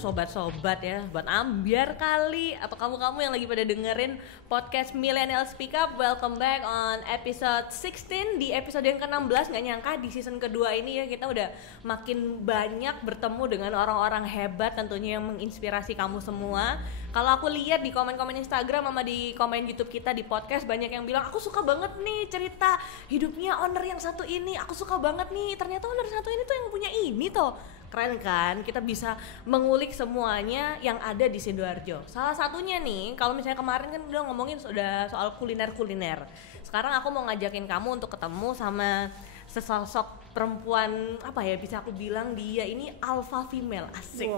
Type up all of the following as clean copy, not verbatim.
sobat-sobat ya, buat ambiar kali atau kamu-kamu yang lagi pada dengerin podcast Millennial Speak Up, welcome back on episode 16. Di episode yang ke-16, gak nyangka di season kedua ini ya kita udah makin banyak bertemu dengan orang-orang hebat tentunya yang menginspirasi kamu semua. Kalau aku lihat di komen-komen Instagram sama di komen YouTube kita di podcast, banyak yang bilang aku suka banget nih cerita hidupnya owner yang satu ini, aku suka banget nih ternyata owner satu ini tuh yang punya ini toh. Keren kan, kita bisa mengulik semuanya yang ada di Sidoarjo. Salah satunya nih, kalau misalnya kemarin kan udah ngomongin sudah soal kuliner-kuliner. Sekarang aku mau ngajakin kamu untuk ketemu sama sesosok perempuan, apa ya bisa aku bilang dia ini alpha female, asik.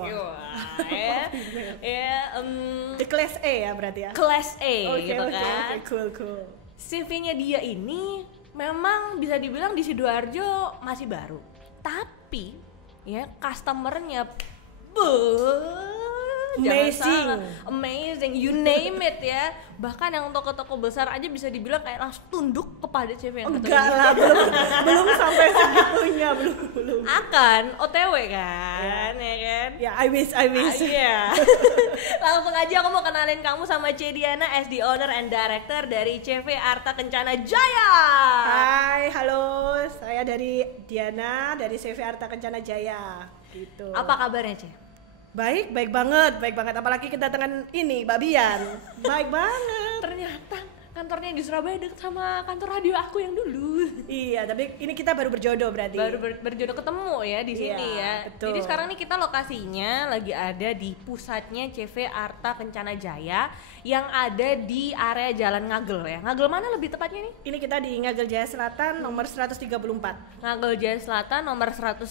The class A ya berarti ya? Class A gitu kan. Cool. CV-nya dia ini memang bisa dibilang di Sidoarjo masih baru. Tapi ya customer-nya amazing, you name it ya. Bahkan yang toko-toko besar aja bisa dibilang kayak langsung tunduk kepada CV yang satu ini. Enggak lah, belum sampai segitunya, belum. Akan OTW kan, ya kan? Ya, I wish. Iya. Langsung aja aku mau kenalin kamu sama C. Diana as the owner and director dari CV Arta Kencana Jaya. Hai, halo. Saya dari Diana dari CV Arta Kencana Jaya. Gitu. Apa kabarnya, C? Baik banget. Apalagi kedatangan ini, Babian. Baik banget. Ternyata kantornya di Surabaya deket sama kantor radio aku yang dulu. Iya, tapi ini kita baru berjodoh berarti. Baru berjodoh ketemu ya di sini ya. Betul. Jadi sekarang nih kita lokasinya lagi ada di pusatnya CV Arta Kencana Jaya yang ada di area Jalan Ngagel ya. Ngagel mana lebih tepatnya nih? Ini kita di Ngagel Jaya Selatan nomor 134. Ngagel Jaya Selatan nomor 134.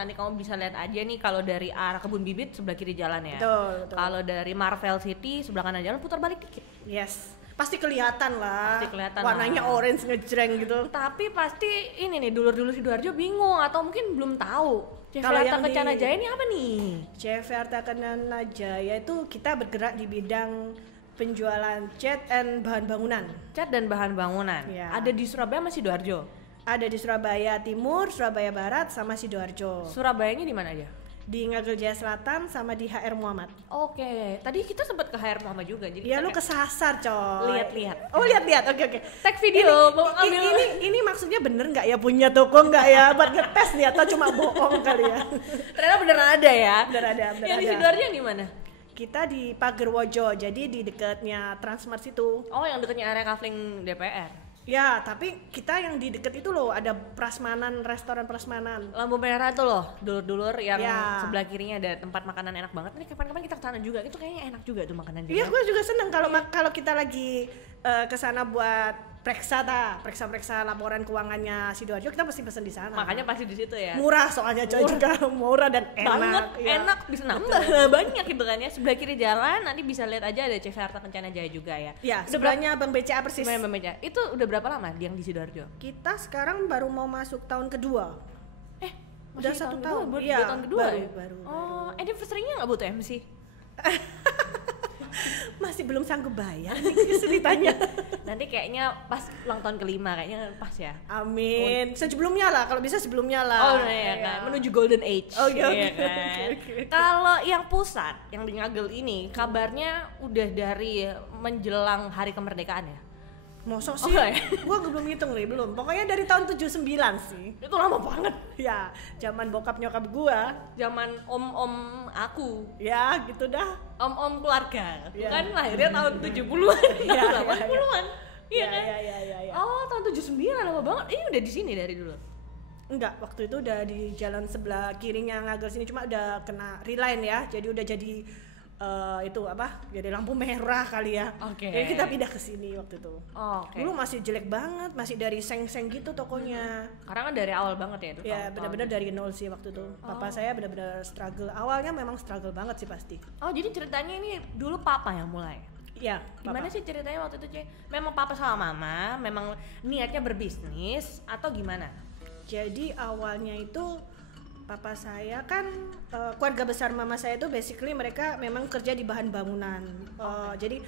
Nanti kamu bisa lihat aja nih kalau dari arah Kebun Bibit sebelah kiri jalan ya. Betul. Kalau dari Marvel City sebelah kanan jalan putar balik dikit. Yes. Pasti kelihatan lah. Warnanya lah. orange ngejreng gitu. Tapi pasti ini nih dulur-dulur Sidoarjo bingung atau mungkin belum tahu. CV Kalau Arta yang Kencana di- Jaya ini apa nih? CV Arta Kencana Jaya itu kita bergerak di bidang penjualan cat and bahan bangunan. Cat dan bahan bangunan. Ya. Ada di Surabaya sama Sidoarjo. Ada di Surabaya Timur, Surabaya Barat, sama Sidoarjo. Surabayanya di mana aja? Di Ngagel Jaya Selatan sama di HR Muhammad. Oke, tadi kita sempat ke HR Muhammad juga. Jadi Ya kita lu kayak kesasar coy. lihat-lihat. Oh lihat-lihat, oke. Tag video, mau ambil. Ini maksudnya bener nggak ya punya toko nggak ya buat ngetes nih atau cuma bohong kali ya? Ternyata beneran ada ya. Bener ada. Yang di Sidoarjo yang di mana? Kita di Pagerwojo, jadi di dekatnya Transmart situ. Oh, yang dekatnya area Kafling DPR. Ya, tapi kita yang di deket itu loh, ada prasmanan, restoran prasmanan. Lampu merah tuh loh, dulur-dulur yang Ya. sebelah kirinya ada tempat makanan enak banget. Ini kapan-kapan kita kesana juga, itu kayaknya enak juga tuh makanannya. Iya, gue juga seneng kalau kita lagi kesana buat periksa laporan keuangannya Sidoarjo, kita pasti pesen di sana. Makanya pasti di situ ya. Murah soalnya coy, juga murah dan enak. Banget, ya. enak, bisa nambah banyak gitu kan ya. Sebelah kiri jalan nanti bisa lihat aja ada CV Arta Kencana Jaya juga ya. Ya, sebelahnya Bang BCA persis. Sebenarnya Mbak Meja, itu udah berapa lama yang di Sidoarjo? Kita sekarang baru mau masuk tahun kedua. Udah Masih 1 tahun. kedua, Iya, udah tahun kedua ya? baru. Oh, anniversary-nya nggak butuh MC? Masih belum sanggup bayar nih ceritanya. Nanti kayaknya pas ulang tahun kelima kayaknya pas ya. Amin. Sebelumnya lah, kalau bisa sebelumnya lah. Oh iya kan, menuju golden age. Oh, iya, iya oke, kan. oke. Kalau yang pusat, yang di Ngagel ini kabarnya udah dari menjelang hari kemerdekaan ya? Mosok sih? Oh, ya? Gua belum ngitung nih, belum. Pokoknya dari tahun 79 sih. Itu lama banget. Ya, zaman bokap nyokap gua. Zaman om-om aku, Ya, gitu dah. om-om keluarga. Iya. Kan lahirnya tahun 70-an, Iya, 80-an. Iya kan? Iya. Oh, tahun 79 lama banget. Ini udah di sini dari dulu. Enggak, waktu itu udah di jalan sebelah kirinya Ngagel sini, cuma udah kena reline ya. Jadi udah jadi itu apa? Jadi lampu merah kali ya. Oke. Jadi kita pindah ke sini waktu itu. Oke. Dulu masih jelek banget, masih dari seng-seng gitu tokonya. Karena kan dari awal banget ya itu. Ya, tahun-tahun. benar-benar dari nol sih waktu itu. Papa saya benar-benar struggle. Awalnya memang struggle banget sih pasti. Oh, jadi ceritanya ini dulu papa yang mulai. Iya, Gimana sih ceritanya waktu itu, Ce? Memang papa sama mama memang niatnya berbisnis atau gimana? Jadi awalnya itu papa saya kan keluarga besar mama saya itu basically mereka memang kerja di bahan bangunan. Jadi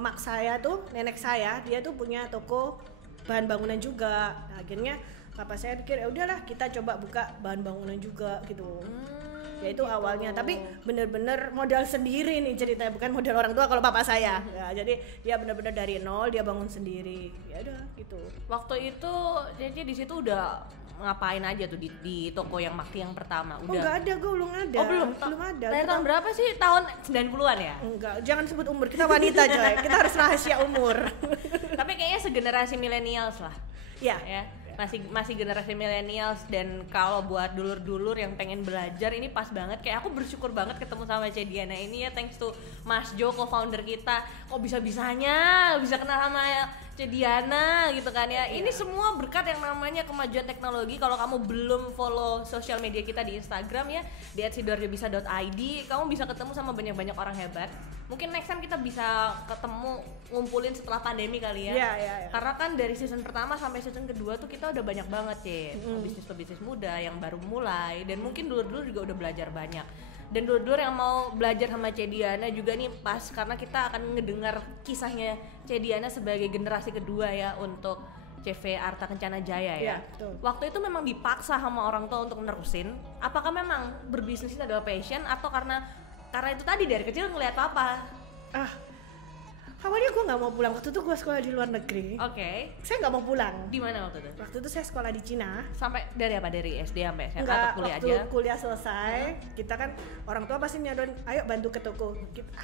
mak saya tuh, nenek saya, dia tuh punya toko bahan bangunan juga. Nah, akhirnya papa saya pikir ya udahlah kita coba buka bahan bangunan juga gitu. Ya itu gitu. awalnya, tapi bener-bener modal sendiri nih ceritanya, bukan modal orang tua kalau papa saya. Ya, jadi dia bener-bener dari nol, dia bangun sendiri. Ya udah gitu. Waktu itu Cece di situ udah ngapain aja tuh di toko yang Makti yang pertama? Oh Udah. enggak ada, gue belum ada. Oh belum ada. Dari Kita- tahun berapa sih? Tahun 90-an ya? Enggak, jangan sebut umur, kita wanita coy. Kita harus rahasia umur. Tapi kayaknya segenerasi millennials lah. Ya. Ya. Masih generasi millennials, dan kalau buat dulur-dulur yang pengen belajar ini pas banget. Kayak aku bersyukur banget ketemu sama Cediana ini ya, thanks to Mas Jo, co-founder kita. Kok bisa-bisanya bisa kenal sama Cediana gitu kan ya. Ini semua berkat yang namanya kemajuan teknologi. Kalau kamu belum follow sosial media kita di Instagram ya, di @sidoarjobisa.id, kamu bisa ketemu sama banyak-banyak orang hebat. Mungkin next time kita bisa ketemu, ngumpulin setelah pandemi kali ya. Iya. Karena kan dari season pertama sampai season kedua tuh kita udah banyak banget sih pebisnis muda yang baru mulai, dan mungkin dulur-dulur juga udah belajar banyak. Dan dulur-dulur yang mau belajar sama Cediana juga nih pas, karena kita akan ngedengar kisahnya Cediana sebagai generasi kedua ya untuk CV Arta Kencana Jaya ya. Iya, betul. Waktu itu memang dipaksa sama orang tua untuk nerusin. Apakah memang berbisnis itu adalah passion, atau karena itu tadi dari kecil ngeliat papa? Awalnya gue nggak mau pulang, waktu itu gue sekolah di luar negeri. Oke. Saya nggak mau pulang. Di mana waktu itu? Waktu itu saya sekolah di Cina. Sampai dari apa? Dari SD sampai SMA atau Enggak, kuliah waktu aja? kuliah selesai, kita kan orang tua pasti nyadoin, ayo bantu ke toko.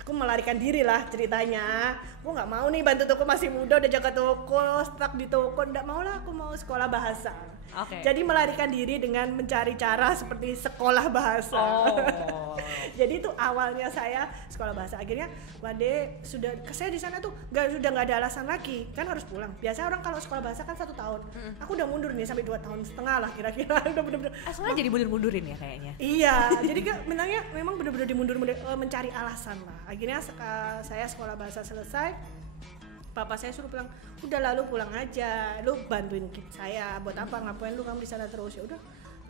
Aku melarikan diri lah ceritanya. Gue nggak mau nih bantu toko, masih muda udah jaga toko, stuck di toko. Nggak mau lah, aku mau sekolah bahasa. Oke. Jadi melarikan diri dengan mencari cara seperti sekolah bahasa. Oh. Jadi itu awalnya saya sekolah bahasa. Akhirnya one day saya di sana tuh sudah nggak ada alasan lagi, kan harus pulang. Biasa orang kalau sekolah bahasa kan 1 tahun. Aku udah mundur nih sampai 2 tahun setengah lah kira-kira. Udah bener-bener. Soalnya jadi mundur-mundurin ya kayaknya. Iya, jadi kan menangnya memang bener-bener dimundur-mundur, mencari alasan lah. Akhirnya saya sekolah bahasa selesai. Papa saya suruh pulang, udah lalu pulang aja, lu bantuin saya, buat apa, ngapain lu kamu di sana terus. Ya udah,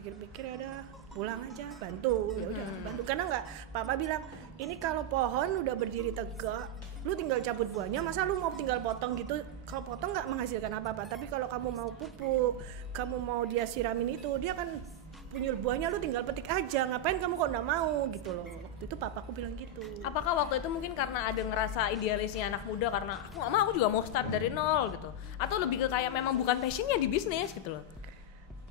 pikir-pikir ya udah pulang aja, bantu. Ya udah bantu, karena nggak, papa bilang ini kalau pohon udah berdiri tegak, lu tinggal cabut buahnya, masa lu mau tinggal potong gitu? Kalau potong nggak menghasilkan apa-apa, tapi kalau kamu mau pupuk, kamu mau dia siramin itu, dia kan punya buahnya, lu tinggal petik aja, ngapain kamu kok nggak mau gitu loh. Waktu itu papaku bilang gitu. Apakah waktu itu mungkin karena ada ngerasa idealisnya anak muda, karena aku nggak mau, aku juga mau start dari nol gitu, atau lebih ke kayak memang bukan passionnya di bisnis gitu loh,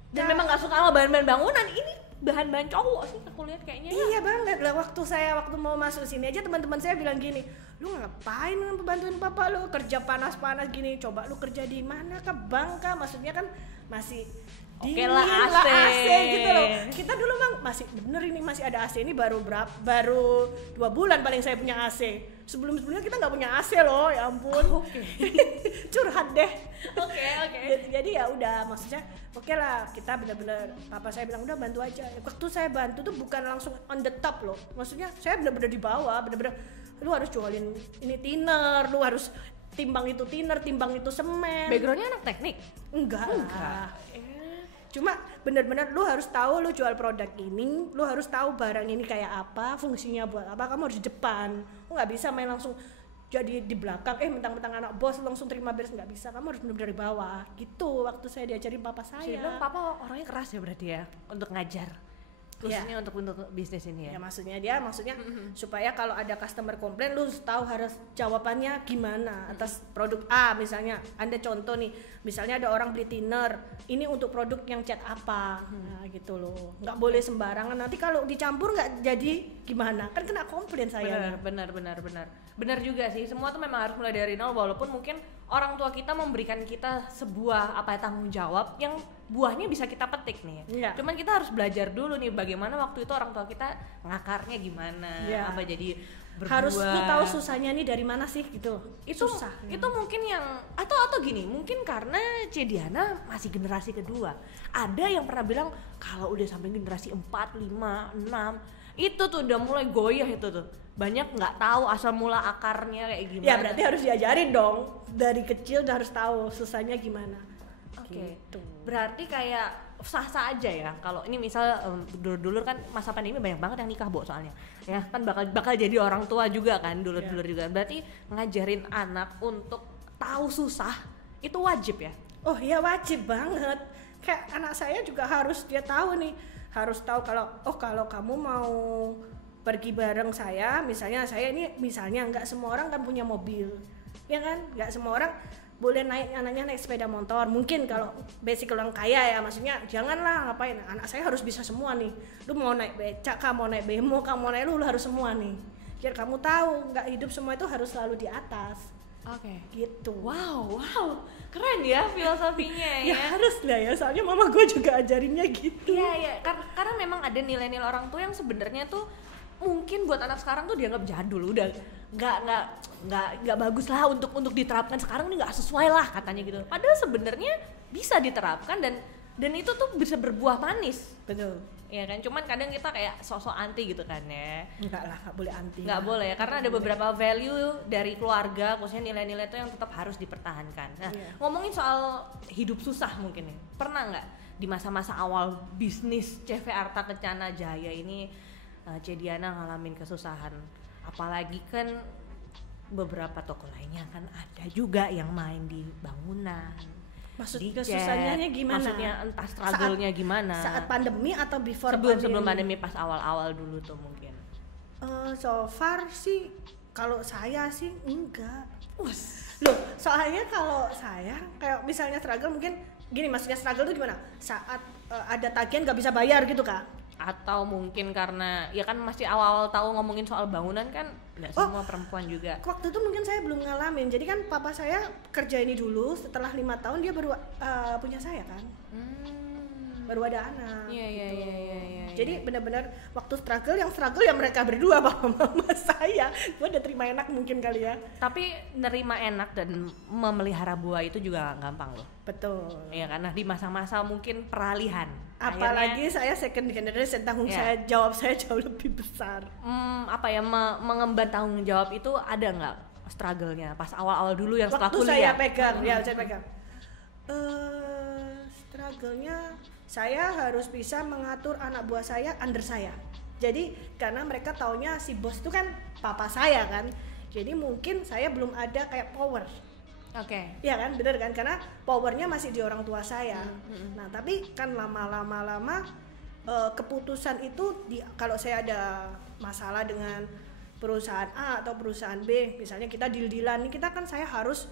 dan memang nggak suka sama bahan-bahan bangunan ini, bahan-bahan cowok sih aku lihat kayaknya ya. Iya banget lah, waktu mau masuk sini aja teman-teman saya bilang gini, lu ngapain bantuin papa lu kerja panas-panas gini, coba lu kerja di mana, ke bank kah, maksudnya kan masih Oke dingin lah, AC. gitu loh. Kita dulu bang masih bener ini masih ada AC, ini baru 2 bulan paling saya punya AC. Sebelumnya kita nggak punya AC loh, ya ampun. Oke. Curhat deh. Oke. Jadi ya udah, maksudnya oke lah, kita bener-bener, papa saya bilang udah bantu aja. Waktu saya bantu tuh bukan langsung on the top loh, maksudnya saya bener-bener di bawah, bener-bener lu harus jualin ini thinner, lu harus timbang itu thinner, timbang itu semen. Backgroundnya anak teknik? Enggak. Cuma bener-bener lu harus tahu lu jual produk ini, lu harus tahu barang ini kayak apa, fungsinya buat apa, kamu harus di depan. Lu nggak bisa main langsung jadi di belakang, mentang-mentang anak bos langsung terima beres, nggak bisa, kamu harus bener-bener dari bawah. Gitu waktu saya diajarin papa saya. Saya bilang papa orangnya keras ya berarti ya untuk ngajar, khususnya untuk bisnis ini ya. Ya maksudnya supaya kalau ada customer komplain lu tahu harus jawabannya gimana atas produk A. Misalnya Anda contoh nih, misalnya ada orang beli thinner, ini untuk produk yang cat apa, nah gitu loh, nggak boleh sembarangan, nanti kalau dicampur nggak jadi gimana, kan kena komplain saya. Benar juga sih, semua tuh memang harus mulai dari nol, walaupun mungkin orang tua kita memberikan kita sebuah tanggung jawab yang buahnya bisa kita petik nih. Iya. Cuman kita harus belajar dulu nih bagaimana waktu itu orang tua kita ngakarnya gimana, Iya. apa jadi berbuah. Harus lu tahu susahnya nih dari mana sih gitu. Itu susah. Itu mungkin yang atau gini, mungkin karena Cediana masih generasi kedua. Ada yang pernah bilang kalau udah sampai generasi 4, 5, 6 itu tuh udah mulai goyah itu tuh. Banyak nggak tahu asal mula akarnya kayak gimana. Ya berarti harus diajarin dong, dari kecil udah harus tahu susahnya gimana. Oke. Gitu. Berarti kayak sah-sah aja ya kalau ini misal dulur-dulur kan masa pandemi banyak banget yang nikah, Bo, soalnya ya kan bakal jadi orang tua juga kan, dulur-dulur juga. Berarti ngajarin anak untuk tahu susah itu wajib ya? Oh iya wajib banget. Kayak anak saya juga harus dia tahu nih, harus tahu kalau kamu mau pergi bareng saya, misalnya nggak semua orang kan punya mobil, ya kan? Nggak semua orang boleh anaknya naik sepeda motor. Mungkin kalau basic orang kaya ya, maksudnya janganlah ngapain, anak saya harus bisa semua nih. Lu mau naik becak, kamu mau naik bemo, kamu mau naik lu harus semua nih. Biar kamu tahu, nggak hidup semua itu harus selalu di atas. Oke. Gitu. Wow, keren ya filosofinya ya. Ya harus lah ya, soalnya mama gue juga ajarinnya gitu. Iya, karena memang ada nilai-nilai orang tua yang sebenarnya tuh mungkin buat anak sekarang tuh dianggap jadul, udah nggak bagus lah untuk diterapkan sekarang, ini nggak sesuai lah katanya gitu. Padahal sebenarnya bisa diterapkan dan itu tuh bisa berbuah manis. Betul. Ya kan, cuman kadang kita kayak sosok anti gitu kan ya. Enggak lah, nggak boleh anti. Nggak boleh, karena ada beberapa value dari keluarga, khususnya nilai-nilai itu yang tetap harus dipertahankan. Nah, ngomongin soal hidup susah mungkin nih, pernah nggak di masa-masa awal bisnis CV Arta Kencana Jaya ini Cediana ngalamin kesusahan? Apalagi kan beberapa toko lainnya kan ada juga yang main di bangunan. Maksud kesusahannya gimana? Maksudnya entah struggle-nya gimana? Saat pandemi atau before sebelum pandemi, pas awal-awal dulu tuh mungkin. So far sih kalau saya sih enggak. Loh, soalnya kalau saya kayak misalnya struggle mungkin gini, maksudnya struggle tuh gimana? Saat ada tagihan nggak bisa bayar gitu Kak? Atau mungkin karena ya kan masih awal-awal tahu ngomongin soal bangunan kan nggak semua perempuan juga. Waktu itu mungkin saya belum ngalamin, jadi kan papa saya kerja ini dulu, setelah 5 tahun dia baru punya saya kan. Baru ada anak. Iya. Jadi benar-benar waktu struggle yang mereka berdua, papa mama saya. Gua udah terima enak mungkin kali ya. Tapi nerima enak dan memelihara buah itu juga gak gampang loh. Betul. Iya karena di masa-masa mungkin peralihan. Apalagi saya second generation, tanggung jawab saya jauh lebih besar. Mengemban tanggung jawab itu ada nggak struggle-nya pas awal-awal dulu yang setelah kuliah? Waktu saya pegang, saya pegang. Struggle-nya saya harus bisa mengatur anak buah saya under saya. Jadi karena mereka taunya si bos itu kan papa saya kan. Jadi mungkin saya belum ada kayak power. Oke. Iya kan, bener kan, karena powernya masih di orang tua saya. Nah tapi kan lama keputusan itu kalau saya ada masalah dengan perusahaan A atau perusahaan B, misalnya kita deal-dealan nih, kita kan saya harus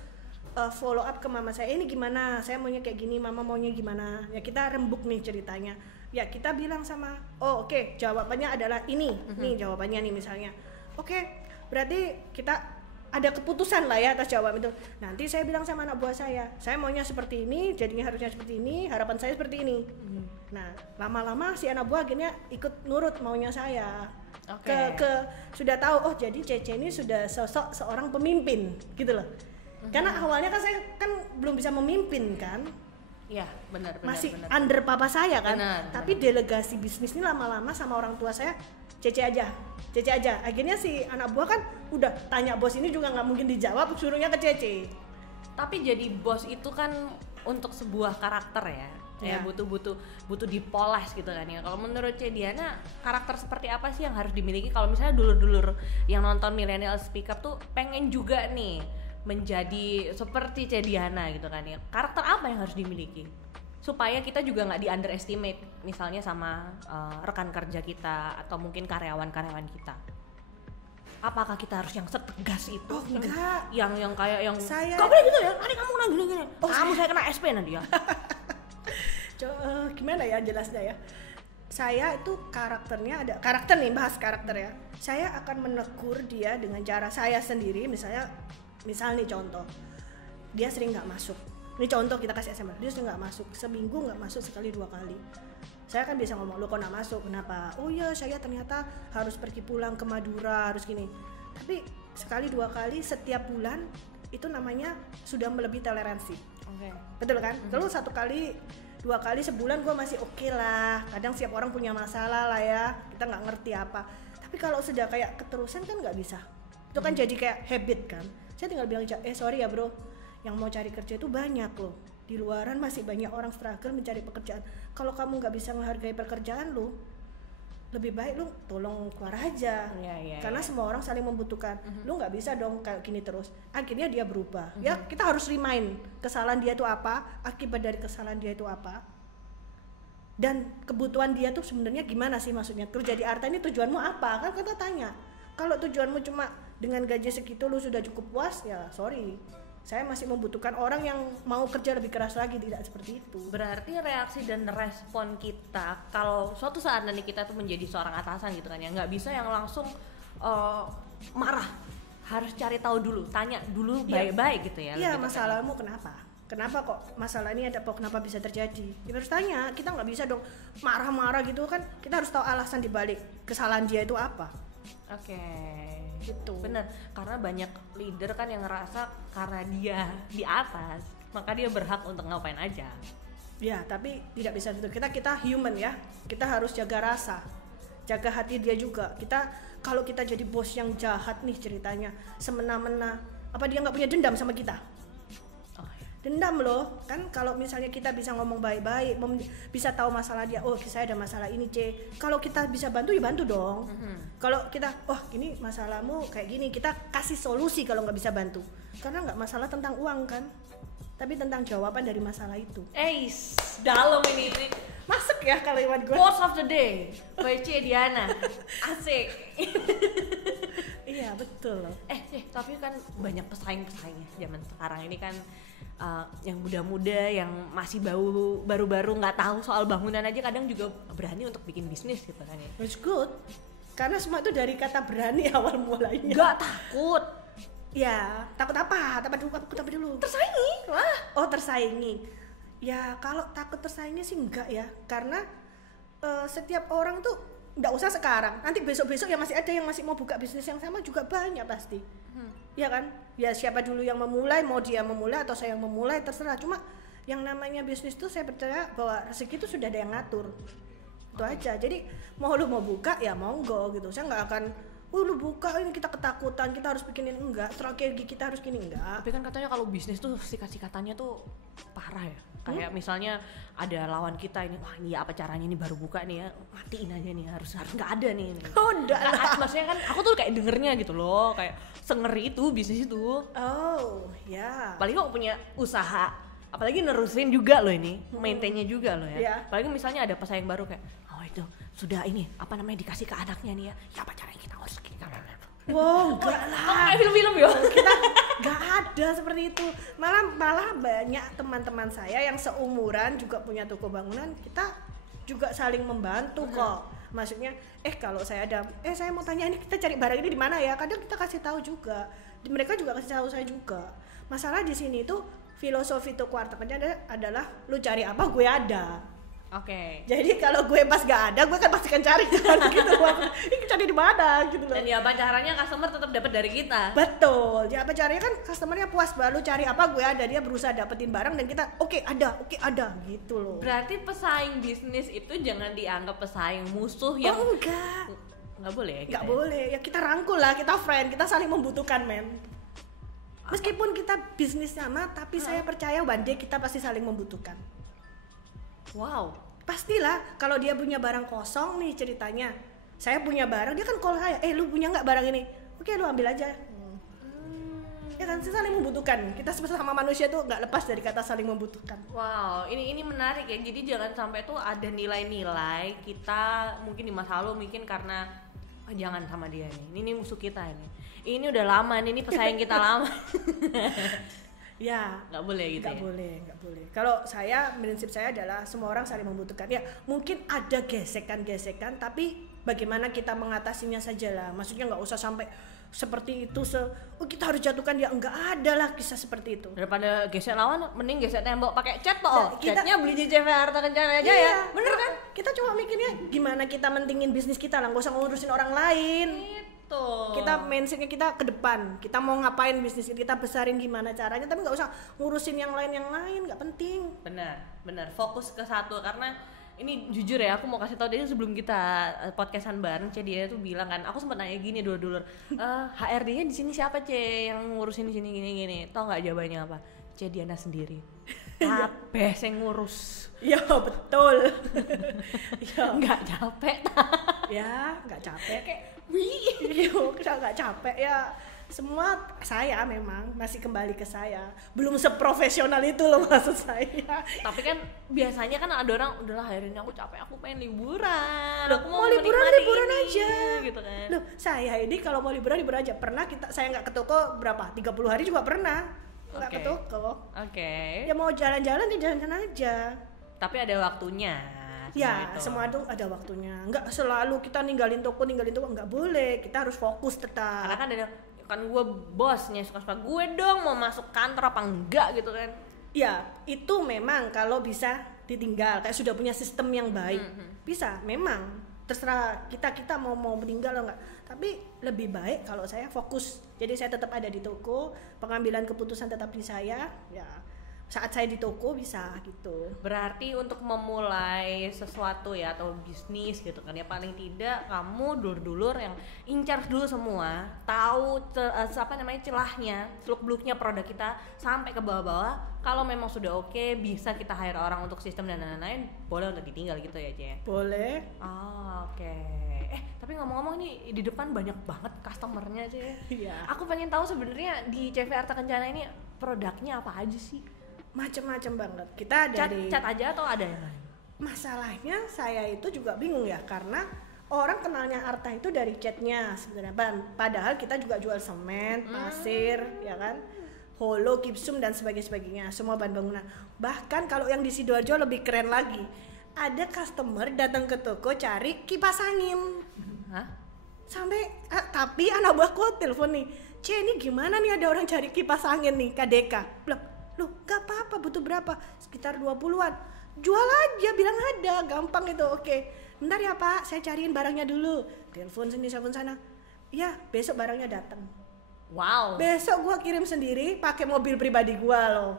follow up ke mama saya, ini gimana, saya maunya kayak gini, mama maunya gimana, ya kita rembuk nih ceritanya, ya kita bilang sama oke, jawabannya adalah ini, nih jawabannya nih misalnya, oke, berarti kita ada keputusan lah ya atas jawaban itu. Nanti saya bilang sama anak buah saya maunya seperti ini, jadinya harusnya seperti ini, harapan saya seperti ini. Nah lama-lama si anak buah akhirnya ikut nurut maunya saya. Sudah tahu, oh jadi Cece ini sudah sosok seorang pemimpin gitu loh. Karena awalnya kan saya kan belum bisa memimpin kan. Iya, benar. Masih under papa saya kan. Benar. Tapi delegasi bisnis ini lama-lama sama orang tua saya, Cece aja. Akhirnya si anak buah kan udah tanya bos ini juga nggak mungkin dijawab, suruhnya ke Cece. Tapi jadi bos itu kan untuk sebuah karakter ya. Ya butuh dipoles gitu kan ya. Kalau menurut Cediana, karakter seperti apa sih yang harus dimiliki kalau misalnya dulur-dulur yang nonton Millennial Speak Up tuh pengen juga nih menjadi seperti Cediana gitu kan ya. Karakter apa yang harus dimiliki supaya kita juga nggak di underestimate misalnya sama rekan kerja kita atau mungkin karyawan-karyawan kita? Apakah kita harus yang setegas itu? Oh, enggak. Yang kayak yang saya gak boleh gitu ya, nanti kamu kena gini-gini. Saya kena SP nanti ya. Gimana ya jelasnya ya? Saya itu karakternya ada karakter nih, bahas karakter ya. Saya akan menegur dia dengan cara saya sendiri. Misal nih contoh, dia sering nggak masuk. Ini contoh kita kasih SMS, dia sering nggak masuk, seminggu nggak masuk sekali 2 kali. Saya kan bisa ngomong, lo kok nggak masuk, kenapa? Oh iya, saya ternyata harus pergi pulang ke Madura, harus gini. Tapi sekali 2 kali setiap bulan itu namanya sudah melebihi toleransi. Betul kan? Kalau 1 kali 2 kali sebulan gue masih oke lah. Kadang setiap orang punya masalah lah ya, kita nggak ngerti apa. Tapi kalau sudah kayak keterusan kan nggak bisa. Itu kan jadi kayak habit kan. Saya tinggal bilang, sorry ya bro, yang mau cari kerja itu banyak loh. Di luaran masih banyak orang struggle mencari pekerjaan. Kalau kamu nggak bisa menghargai pekerjaan lu, lebih baik lu tolong keluar aja. Karena semua orang saling membutuhkan. Lu nggak bisa dong kayak gini terus. Akhirnya dia berubah. Ya kita harus remind kesalahan dia itu apa, akibat dari kesalahan dia itu apa. dan kebutuhan dia tuh sebenarnya gimana sih, maksudnya kerja di Arta ini tujuanmu apa, kan kita tanya. Kalau tujuanmu cuma dengan gaji segitu lu sudah cukup puas, ya sorry, saya masih membutuhkan orang yang mau kerja lebih keras lagi, tidak seperti itu. Berarti reaksi dan respon kita kalau suatu saat nanti kita tuh menjadi seorang atasan gitu kan ya, nggak bisa yang langsung marah, harus cari tahu dulu, tanya dulu baik-baik gitu ya. Iya, masalahmu kenapa kok masalah ini ada, kenapa bisa terjadi, kita harus tanya. Kita nggak bisa dong marah-marah gitu kan, kita harus tahu alasan dibalik kesalahan dia itu apa. Oke. Gitu. Bener, karena banyak leader kan yang ngerasa karena dia di atas maka dia berhak untuk ngapain aja. Ya, tapi tidak bisa itu. Kita human ya, kita harus jaga rasa, jaga hati dia juga. Kalau kita jadi bos yang jahat nih ceritanya, semena-mena, apa dia nggak punya dendam sama kita? Dendam loh kan. Kalau misalnya kita bisa ngomong baik-baik, bisa tahu masalah dia, oh saya ada masalah ini C, kalau kita bisa bantu ya bantu dong. Kalau kita ini masalahmu kayak gini, kita kasih solusi kalau nggak bisa bantu, karena nggak masalah tentang uang kan, tapi tentang jawaban dari masalah itu. Dalam ini masuk ya kalimat gue. Quotes of the day by C Diana. Asik. Iya betul loh. Tapi kan banyak pesaing-pesaingnya zaman sekarang ini kan. Yang muda-muda yang masih baru-baru nggak tahu soal bangunan aja kadang juga berani untuk bikin bisnis gitu kan ya. It's good, karena semua itu dari kata berani awal mulanya. Nggak takut. Ya, takut apa? Takut dulu. Tersaingi lah. Oh, tersaingi. Ya, kalau takut tersaingi sih enggak ya, karena setiap orang tuh nggak usah sekarang, nanti besok-besok ya masih ada yang masih mau buka bisnis yang sama juga banyak pasti. Ya kan? Ya siapa dulu yang memulai, mau dia memulai atau saya yang memulai terserah. Cuma yang namanya bisnis tuh saya percaya bahwa rezeki itu sudah ada yang ngatur. Itu aja. Jadi mau lu mau buka ya monggo gitu. Saya nggak akan lu buka ini kita ketakutan, kita harus bikinin, enggak, strategi kita harus gini, enggak. Tapi kan katanya kalau bisnis tuh sikat-sikatannya tuh parah ya. Kayak misalnya ada lawan kita ini, wah ini apa caranya ini baru buka nih ya, matiin aja nih, harus nggak ada nih. Oh enggak lah. Maksudnya kan aku tuh kayak dengernya gitu loh, kayak sengeri itu bisnis itu. Oh ya. Apalagi kok punya usaha, apalagi nerusin juga loh ini, maintainnya juga loh ya. Yeah. Apalagi misalnya ada pesaing baru kayak, oh itu sudah ini apa namanya dikasih ke anaknya nih ya apa caranya kita harus gini kan. Wow, enggak lah. Kayak film-film ya. Kita enggak ada seperti itu. Malah banyak teman-teman saya yang seumuran juga punya toko bangunan, kita juga saling membantu kok. Maksudnya, kalau saya ada, saya mau tanya ini kita cari barang ini di mana ya? Kadang kita kasih tahu juga. Mereka juga kasih tahu saya juga. Masalah di sini tuh filosofi toko wartegnya adalah lu cari apa gue ada. Oke. Jadi kalau gue pas gak ada, gue kan pasti akan cari kan gitu. Ini cari di mana gitu loh. Dan ya apa caranya customer tetap dapat dari kita. Betul. Ya apa caranya kan customernya puas, baru cari apa gue ada, dia berusaha dapetin barang dan kita oke ada gitu loh. Berarti pesaing bisnis itu jangan dianggap pesaing musuh yang enggak boleh ya. Enggak boleh. Ya kita rangkul lah, kita friend, kita saling membutuhkan, men. Meskipun kita bisnis sama, tapi saya percaya one day kita pasti saling membutuhkan. Wow. Pastilah, kalau dia punya barang kosong nih ceritanya, saya punya barang, dia kan call saya, lu punya nggak barang ini? Oke, lu ambil aja. Ya kan, saling membutuhkan. Kita sama manusia tuh nggak lepas dari kata saling membutuhkan. Wow, ini menarik ya. Jadi jangan sampai tuh ada nilai-nilai kita mungkin di masa lalu mungkin karena jangan sama dia nih. Ini musuh kita ini. Ini udah lama nih, ini pesaing kita lama. Ya, nggak boleh gitu. Nggak boleh. Kalau prinsip saya adalah semua orang saling membutuhkan. Ya, mungkin ada gesekan-gesekan, tapi bagaimana kita mengatasinya saja lah. Maksudnya nggak usah sampai seperti itu. Kita harus jatuhkan dia, nggak ada lah kisah seperti itu. Daripada gesek lawan, mending gesek tembok pakai cat toh. Nah, Catnya beli di CV Harta Kencana aja ya. Bener kan? Kita cuma mikirnya gimana kita mentingin bisnis kita lah, nggak usah ngurusin orang lain. Kita mindsetnya kita ke depan, kita mau ngapain bisnis kita besarin gimana caranya, tapi nggak usah ngurusin yang lain, nggak penting. Benar, fokus ke satu. Karena ini jujur ya, aku mau kasih tau dia sebelum kita podcastan bareng, dia tuh bilang kan, aku sempat nanya gini dulu, HRD-nya di sini siapa yang ngurusin di sini gini, tau nggak jawabannya apa? Diana sendiri. Capek saya ngurus. Ya betul. Ya nggak capek. Ya nggak capek. Kayak nggak capek ya. semua saya memang masih kembali ke saya. Belum seprofesional itu loh maksud saya. Tapi kan biasanya kan ada orang udahlah akhirnya aku capek, aku pengen liburan. Loh, Aku mau liburan ini, aja gitu kan. Loh, saya ini kalau mau liburan aja. Pernah saya nggak ke toko berapa? 30 hari juga pernah. Nggak ke toko. Oke. Ya mau jalan-jalan ya jalan-jalan aja. Tapi ada waktunya. Ya, semua itu ada waktunya. Nggak selalu kita ninggalin toko, nggak boleh. Kita harus fokus tetap. Karena kan ada kan gue bosnya suka-suka gue dong mau masuk kantor apa enggak gitu kan. Ya, itu memang kalau bisa ditinggal, kayak sudah punya sistem yang baik. Bisa, memang terserah kita mau meninggal atau enggak. Tapi lebih baik kalau saya fokus. Jadi saya tetap ada di toko, pengambilan keputusan tetap di saya. Ya, saat saya di toko bisa gitu. Berarti untuk memulai sesuatu ya atau bisnis gitu kan ya, paling tidak kamu dulur-dulur yang incar dulu semua, tahu celahnya, seluk-beluknya produk kita sampai ke bawah-bawah. Kalau memang sudah oke, bisa kita hire orang untuk sistem dan lain-lain, boleh untuk ditinggal gitu ya, Cie? Boleh. Oke. Tapi ngomong-ngomong nih, di depan banyak banget customernya, Cie. Iya. Aku pengen tahu sebenarnya di CV Arta Kencana ini produknya apa aja sih? Macam-macam banget. Kita dari cat aja atau ada yang lain? Masalahnya saya itu juga bingung ya, karena orang kenalnya Arta itu dari catnya sebenarnya. Padahal kita juga jual semen, pasir, ya kan, holo, gipsum dan sebagainya, semua bahan bangunan. Bahkan kalau yang di Sidoarjo lebih keren lagi. Ada customer datang ke toko cari kipas angin. Hah? Tapi anak buahku telepon nih, ini gimana nih ada orang cari kipas angin nih, KDK. Bilang, loh gak apa-apa, butuh berapa? Sekitar 20-an. Jual aja, bilang ada, gampang itu. Oke, bentar ya Pak, saya cariin barangnya dulu. Telepon sini, telepon sana. Ya, besok barangnya datang. Wow. Besok gua kirim sendiri pakai mobil pribadi gua loh.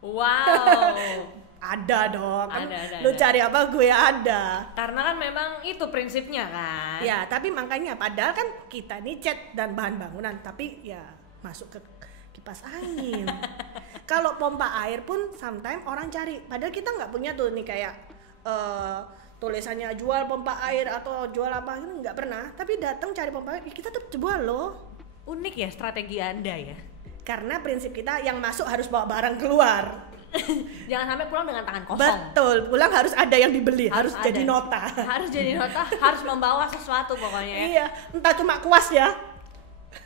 Wow. Ada dong, kan ada, lu cari apa gue ada. Karena kan memang itu prinsipnya kan. Ya, tapi makanya padahal kan kita nih cat dan bahan bangunan, tapi ya masuk ke kipas angin. Kalau pompa air pun sometimes orang cari, padahal kita nggak punya tuh nih kayak tulisannya jual pompa air atau jual apa gitu, nggak pernah. Tapi datang cari pompa air, kita tetap jual loh. Unik ya strategi Anda ya. Karena prinsip kita yang masuk harus bawa barang keluar. Jangan sampai pulang dengan tangan kosong. Betul, pulang harus ada yang dibeli, harus ada. jadi nota. Harus jadi nota, harus membawa sesuatu pokoknya ya. Iya, entah cuma kuas ya.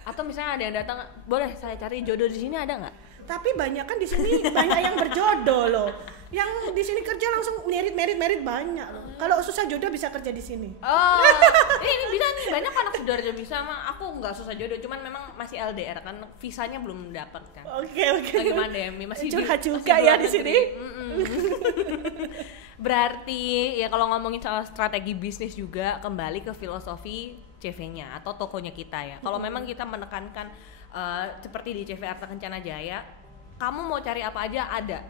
Atau misalnya ada yang datang, boleh saya cari jodoh di sini, ada nggak? Tapi banyak kan di sini banyak yang berjodoh loh. Yang di sini kerja langsung merit banyak loh. Kalau susah jodoh bisa kerja di sini. Oh, ini bisa nih, banyak anak Sidoarjo bisa mah. Aku nggak susah jodoh, cuman memang masih LDR kan, visanya belum dapat kan. Oke. Lagi pandemi masih curhat juga ya di sini. Berarti ya kalau ngomongin soal strategi bisnis juga kembali ke filosofi CV-nya atau tokonya kita ya. Kalau memang kita menekankan seperti di CV Arta Kencana Jaya, kamu mau cari apa aja ada.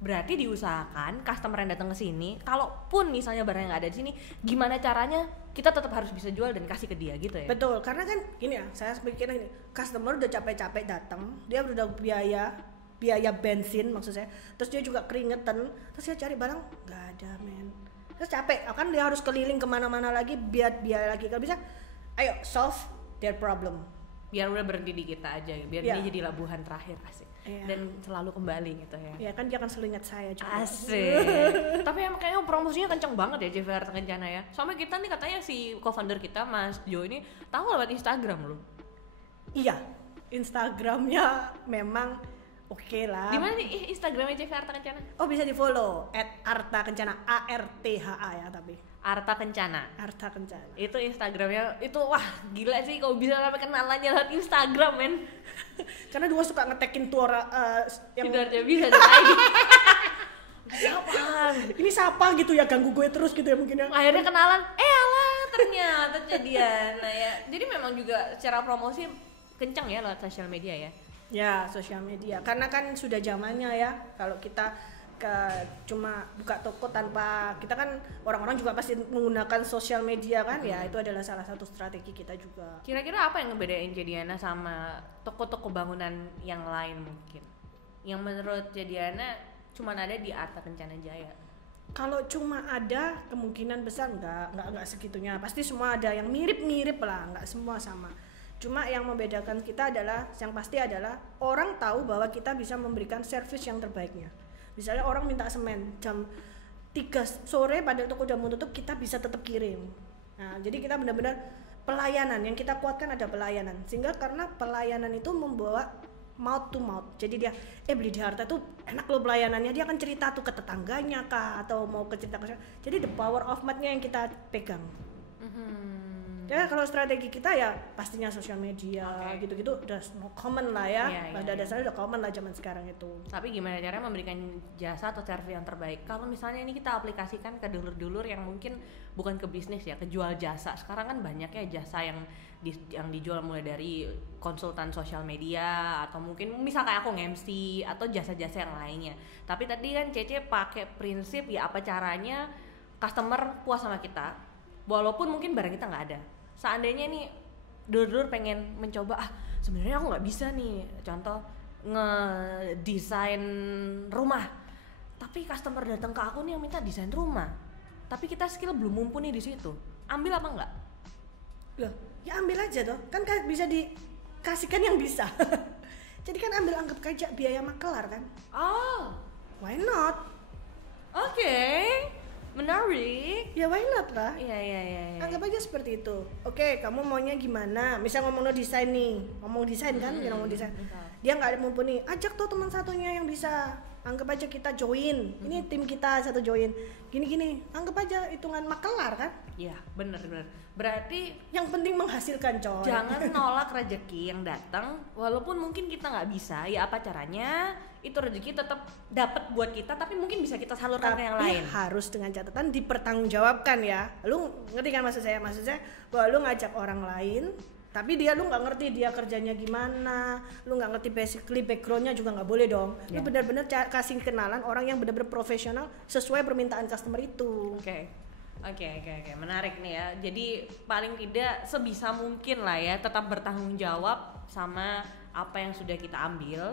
Berarti diusahakan customer yang datang ke sini, kalaupun misalnya barangnya nggak ada di sini, gimana caranya kita tetap harus bisa jual dan kasih ke dia gitu ya. Betul, karena kan gini ya, saya pikirnya gini, customer udah capek-capek datang, dia udah biaya bensin maksud saya, terus dia juga keringetan, terus dia cari barang nggak ada men, terus capek, kan dia harus keliling kemana-mana lagi, biaya lagi. Kalau bisa, ayo solve their problem. Biar udah berhenti di kita aja, biar ini jadi labuhan terakhir asik. Dan selalu kembali gitu ya. Ya kan dia kan selalu ingat saya juga. Asik. Tapi emang kayaknya promosinya kenceng banget ya CV Arta Kencana ya. Sampai kita nih katanya si co-founder kita Mas Jo ini tahu lewat Instagram loh. Iya, Instagramnya memang oke lah. Di mana nih Instagramnya CV Arta Kencana? Oh bisa di follow @artakencana ARTHA ya tapi. Arta Kencana. Arta Kencana. Itu Instagramnya itu wah gila sih kalau bisa sampai kenalannya lewat Instagram men. Karena dua suka ngetekin tuh orang yang Sidoarjo bisa lagi. Siapa? Ini siapa gitu ya, ganggu gue terus gitu ya mungkin ya. Akhirnya kenalan, alah ternyata jadian. Nah ya, jadi memang juga secara promosi kencang ya lewat sosial media ya. Ya, sosial media. Karena kan sudah zamannya ya. Kalau kita cuma buka toko tanpa, kita kan orang-orang juga pasti menggunakan sosial media kan, ya itu adalah salah satu strategi kita juga. Kira-kira apa yang ngebedain Jadiana sama toko-toko bangunan yang lain mungkin? Yang menurut Jadiana cuma ada di Arta Kencana Jaya? Kalau cuma ada, kemungkinan besar enggak segitunya. Pasti semua ada yang mirip-mirip lah, enggak semua sama. Cuma yang membedakan kita adalah, yang pasti adalah orang tahu bahwa kita bisa memberikan servis yang terbaiknya. Misalnya orang minta semen jam 3 sore padahal toko udah mau tutup, kita bisa tetap kirim. Nah, jadi kita benar-benar pelayanan, yang kita kuatkan ada pelayanan. Sehingga karena pelayanan itu membawa mouth to mouth. Jadi dia beli di Harta tuh enak loh pelayanannya, dia akan cerita tuh ke tetangganya kah atau mau ke cerita ke. Jadi the power of mouth-nya yang kita pegang. Ya kalau strategi kita ya pastinya sosial media gitu-gitu udah no common lah ya. Pada dasarnya udah common lah zaman sekarang itu. Tapi gimana caranya memberikan jasa atau servis yang terbaik? Kalau misalnya ini kita aplikasikan ke dulur-dulur yang mungkin bukan ke bisnis ya, ke jual jasa. Sekarang kan banyak ya jasa yang dijual mulai dari konsultan sosial media atau mungkin misal kayak aku nge-MC atau jasa-jasa yang lainnya. Tapi tadi kan Cece pakai prinsip ya apa caranya customer puas sama kita walaupun mungkin barang kita nggak ada. Seandainya nih dulur-dulur pengen mencoba, sebenarnya aku nggak bisa nih, contoh ngedesain rumah, tapi customer datang ke aku nih yang minta desain rumah, tapi kita skill belum mumpuni di situ, ambil apa enggak? Loh, ya ambil aja toh, kan bisa dikasihkan yang bisa. Jadi kan anggap aja biaya makelar kan? Oh, why not? Oke. Menarik. Ya why not lah. Iya. Anggap aja seperti itu. Oke, kamu maunya gimana? Misal ngomong desain nih, ngomong desain kan, dia ngomong desain. Dia nggak ada mumpuni, ajak tuh teman satunya yang bisa. Anggap aja kita join. Ini tim kita satu join. Gini. Anggap aja hitungan makelar kan? Iya, benar. Berarti yang penting menghasilkan coy. Jangan nolak rezeki yang datang, walaupun mungkin kita nggak bisa. Ya apa caranya? Itu rezeki tetap dapat buat kita, tapi mungkin bisa kita salurkan ke yang lain. Harus dengan catatan dipertanggungjawabkan ya. Lu ngerti kan maksud saya? Maksud saya bahwa lu ngajak orang lain, tapi lu nggak ngerti dia kerjanya gimana, lu nggak ngerti basically backgroundnya juga nggak boleh dong. Lu benar-benar kasih kenalan orang yang benar-benar profesional sesuai permintaan customer itu. Oke, menarik nih ya. Jadi paling tidak sebisa mungkin lah ya tetap bertanggung jawab sama apa yang sudah kita ambil,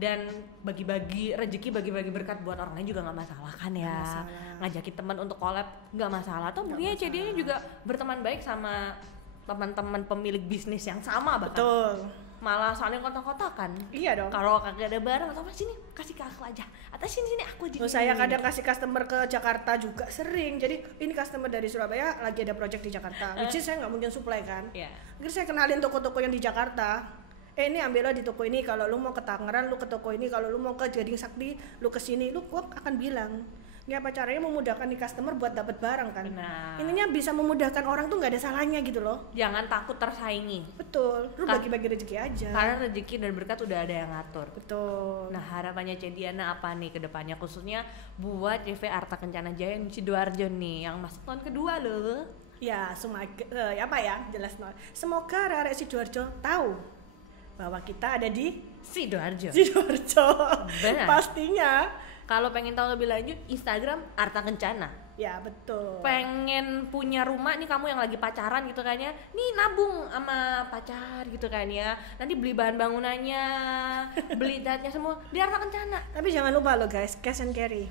dan bagi-bagi rezeki, bagi-bagi berkat buat orang lain juga nggak masalah kan ya. Ngajakin teman untuk collab nggak masalah. Atau mungkin jadinya juga berteman baik sama teman-teman pemilik bisnis yang sama bahkan. Betul. Malah saling kontak-kontakan. Iya dong. Kalau kagak ada barang atau apa, sini kasih ke aku aja. Atau sini aku aja. Saya kadang kasih customer ke Jakarta juga sering. Jadi ini customer dari Surabaya lagi ada project di Jakarta. Which is saya nggak mungkin supply kan. Jadi saya kenalin toko-toko yang di Jakarta. Ini ambillah di toko ini, kalau lu mau ke Tangerang lu ke toko ini, kalau lu mau ke Gading Sakti lu ke sini. Gua akan bilang ini apa caranya memudahkan nih customer buat dapat barang kan. Benar. Ininya bisa memudahkan orang tuh nggak ada salahnya gitu loh. Jangan takut tersaingi. Betul, lu bagi-bagi rezeki aja. Karena rezeki dan berkat udah ada yang ngatur. Betul. Nah harapannya Cediana apa nih ke depannya, khususnya buat CV Arta Kencana Jaya di Sidoarjo nih yang masuk tahun kedua loh. Ya, jelas no. Semoga Rarek Sidoarjo tahu bahwa kita ada di Sidoarjo. Benar. Pastinya. Kalau pengen tahu lebih lanjut, Instagram Arta Kencana. Ya betul. Pengen punya rumah nih kamu yang lagi pacaran gitu kan ya, nih nabung sama pacar gitu kan ya, nanti beli bahan bangunannya, beli catnya semua di Arta Kencana. Tapi jangan lupa loh guys, cash and carry.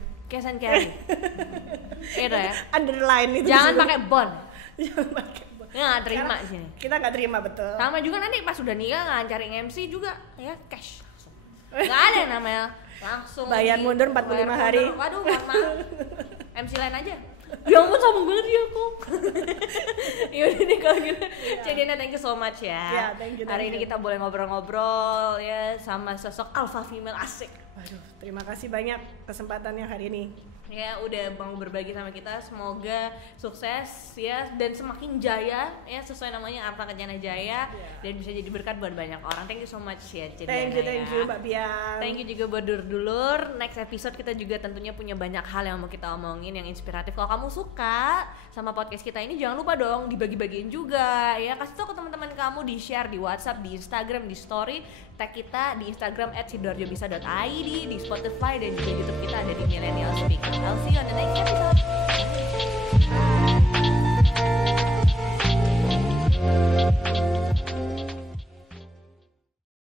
Itu ya. Underline itu. Jangan pakai bond. Jangan pakai bond. Nggak terima di sini. Kita nggak terima, betul. Sama juga nanti pas udah nikah ngajarin MC juga ya cash langsung. Nggak ada yang namanya langsung bayar mundur 45 hari. Waduh, mohon maaf. MC lain aja. Ya ampun, sombong banget ya aku. Yaudah nih kalau gitu. Cediana, thank you so much ya. Thank you. Hari ini kita boleh ngobrol-ngobrol ya sama sosok alpha female asik. Waduh, terima kasih banyak kesempatannya hari ini. Ya udah mau berbagi sama kita, semoga sukses ya dan semakin jaya ya, sesuai namanya Arta Kencana Jaya, dan bisa jadi berkat buat banyak orang. Thank you so much ya Cediana. Thank you Mbak Bian. Thank you juga buat dulur-dulur. Next episode kita juga tentunya punya banyak hal yang mau kita omongin yang inspiratif. Kalau kamu suka sama podcast kita ini, jangan lupa dong dibagi-bagiin juga ya, kasih tau ke teman-teman kamu, di share di WhatsApp, di Instagram, di story, tag kita di Instagram @sidoarjobisa.id, di Spotify dan juga YouTube kita ada di Millennial Speak. I'll see you on the next episode. Bye.